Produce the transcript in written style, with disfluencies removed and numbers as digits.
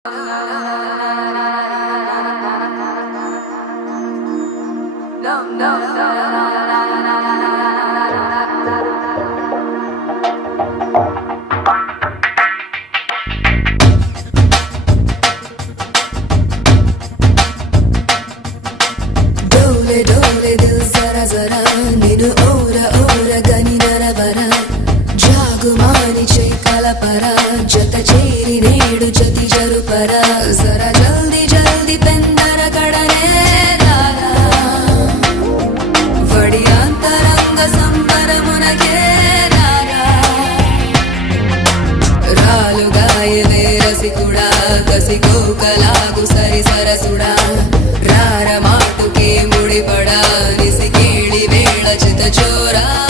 डोले डोले दिल जरा जरा निनु ओरा ओरा गनी नरवरा जागुमानी चैकल परा जत चेरी नेडु जति जरुपरा जरा जल्दी जल्दी पेंदर कड़ने लारा वडी अंतरंग संबर मुनके लारा रालुगायवे रसिकुड़ा कसिको कलागु सरि सरसुड़ा रार माटुके मुड़ी पड़ा निसी केळि वेळ चित चोरा।